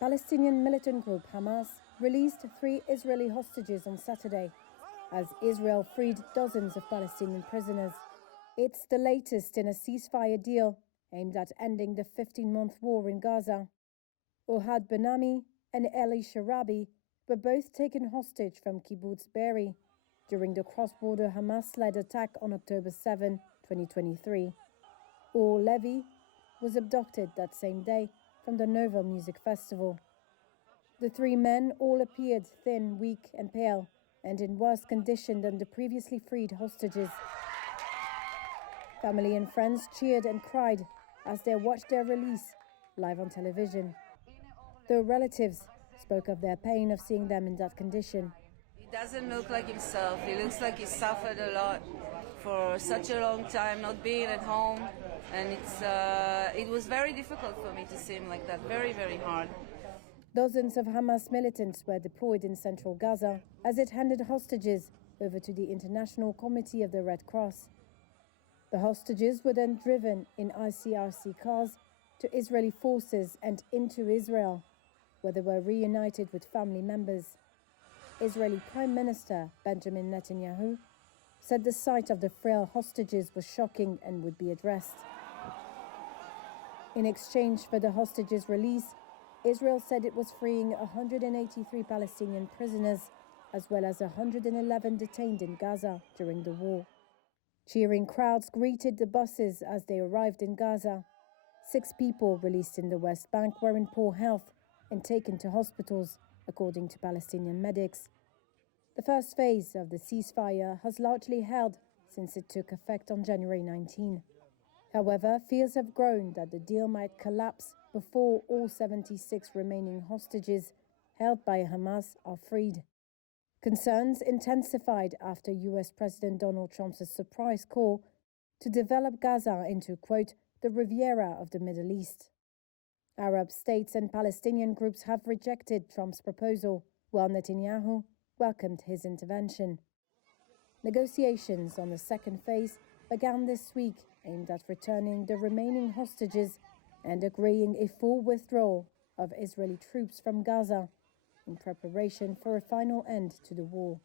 Palestinian militant group Hamas released 3 Israeli hostages on Saturday, as Israel freed dozens of Palestinian prisoners. It's the latest in a ceasefire deal aimed at ending the 15-month war in Gaza. Ohad Ben Ami and Eli Sharabi were both taken hostage from Kibbutz Be'eri during the cross-border Hamas-led attack on October 7, 2023. Or Levy was abducted that same day from the Nova Music Festival. The 3 men all appeared thin, weak and pale, and in worse condition than the previously freed hostages. Family and friends cheered and cried as they watched their release live on television. Though relatives spoke of their pain of seeing them in that condition. He doesn't look like himself. He looks like he suffered a lot for such a long time, not being at home. And it was very difficult for me to see him like that, very, very hard. Dozens of Hamas militants were deployed in central Gaza as it handed hostages over to the International Committee of the Red Cross. The hostages were then driven in ICRC cars to Israeli forces and into Israel, where they were reunited with family members. Israeli Prime Minister Benjamin Netanyahu said the sight of the frail hostages was shocking and would be addressed. In exchange for the hostages' release, Israel said it was freeing 183 Palestinian prisoners, as well as 111 detained in Gaza during the war. Cheering crowds greeted the buses as they arrived in Gaza. 6 people released in the West Bank were in poor health and taken to hospitals, according to Palestinian medics. The first phase of the ceasefire has largely held since it took effect on January 19. However, fears have grown that the deal might collapse before all 76 remaining hostages held by Hamas are freed. Concerns intensified after US President Donald Trump's surprise call to develop Gaza into, quote, the Riviera of the Middle East. Arab states and Palestinian groups have rejected Trump's proposal, while Netanyahu welcomed his intervention. Negotiations on the second phase began this week, aimed at returning the remaining hostages and agreeing a full withdrawal of Israeli troops from Gaza in preparation for a final end to the war.